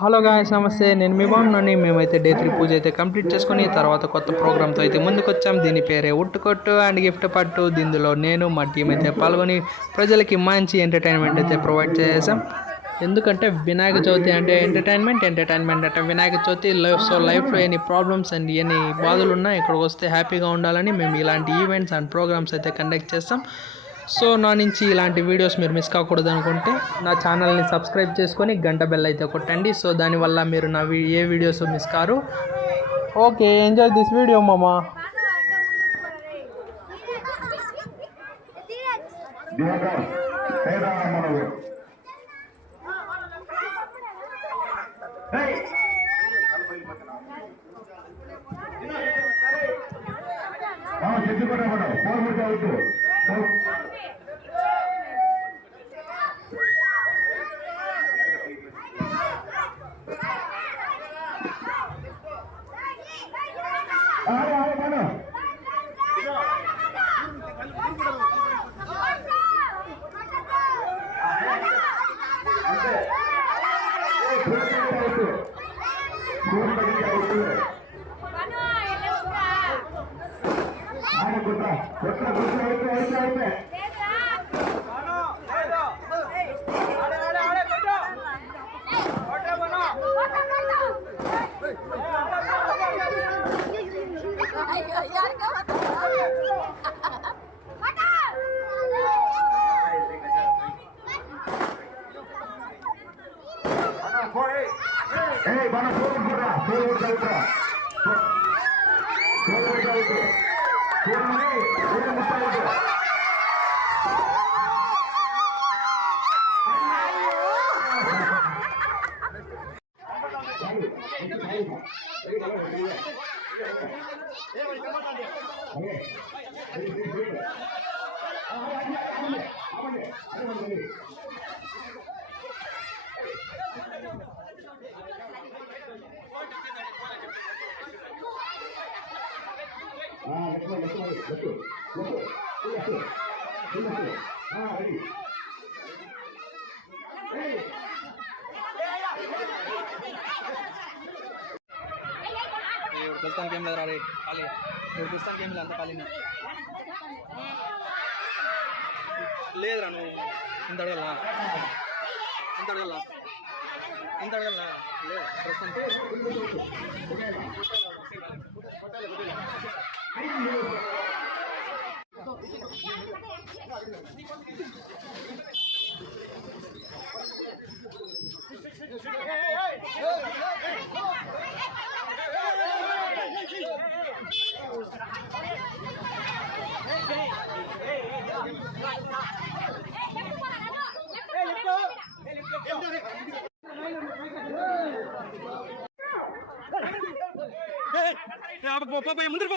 Hello guys నమస్తే. నేను మీ బాగున్నాను. మేమైతే డే 3 పూజ అయితే కంప్లీట్ చేసుకొని తర్వాత కొత్త ప్రోగ్రామ్తో అయితే ముందుకొచ్చాం. దీని పేరే ఉట్టుకొట్టు అండ్ గిఫ్ట్ పట్టు. దీనిలో నేను మా టీం అయితే పాల్గొని ప్రజలకి మంచి ఎంటర్టైన్మెంట్ అయితే ప్రొవైడ్ చేసాం. ఎందుకంటే వినాయక చవితి అంటే ఎంటర్టైన్మెంట్ అంటే వినాయక చవితి లైఫ్లో ఎన్ని ప్రాబ్లమ్స్ అండ్ ఎన్ని బాధలు ఉన్నా ఇక్కడికి వస్తే హ్యాపీగా ఉండాలని మేము ఇలాంటి ఈవెంట్స్ అండ్ ప్రోగ్రామ్స్ అయితే కండక్ట్ చేస్తాం. సో నా నుంచి ఇలాంటి వీడియోస్ మీరు మిస్ కాకూడదు అనుకుంటే నా ఛానల్ని సబ్స్క్రైబ్ చేసుకొని గంట బెల్ అయితే కొట్టండి. సో దానివల్ల మీరు నా ఏ వీడియోస్ మిస్ కారు. ఓకే, ఎంజాయ్ దిస్ వీడియో మామా. ప్రస్తుతానికి ఏం లేదు రా ఖాళీ. ప్రస్తుతానికి ఏం లేదు, అంత ఖాళీ లేదురా. నువ్వు ఇంత అడగలనా లేదు ప్రస్తుతానికి.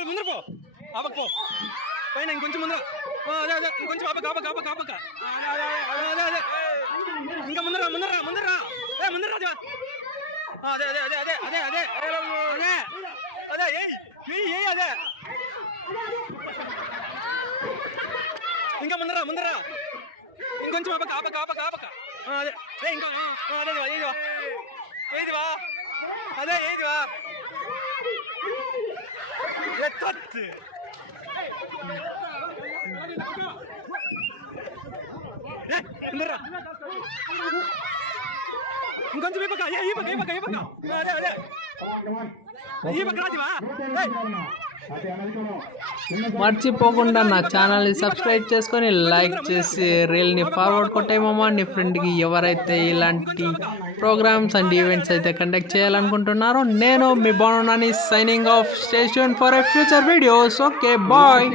ముందర పో ఆపకు పో పైన ఇంకొంచెం ముందర. అదే ఇంకొంచెం ఆపక అదే ఇంకా ముందర అదే ఇంకా ముందర ఇంకొంచెం ఆపక అదే ఇంకా ఏదివా ఇంకొంచెం మర్చిపోకుండా నా ఛానల్ని సబ్స్క్రైబ్ చేసుకొని లైక్ చేసి రీల్ని ఫార్వర్డ్ కొట్టేమమ్మా. నీ ఫ్రెండ్కి ఎవరైతే ఇలాంటి ప్రోగ్రామ్స్ అండ్ ఈవెంట్స్ అయితే కండక్ట్ చేయాలనుకుంటున్నారో నేను మీ బాగున్నాను. Signing off. Stay tuned for future videos. Okay bye.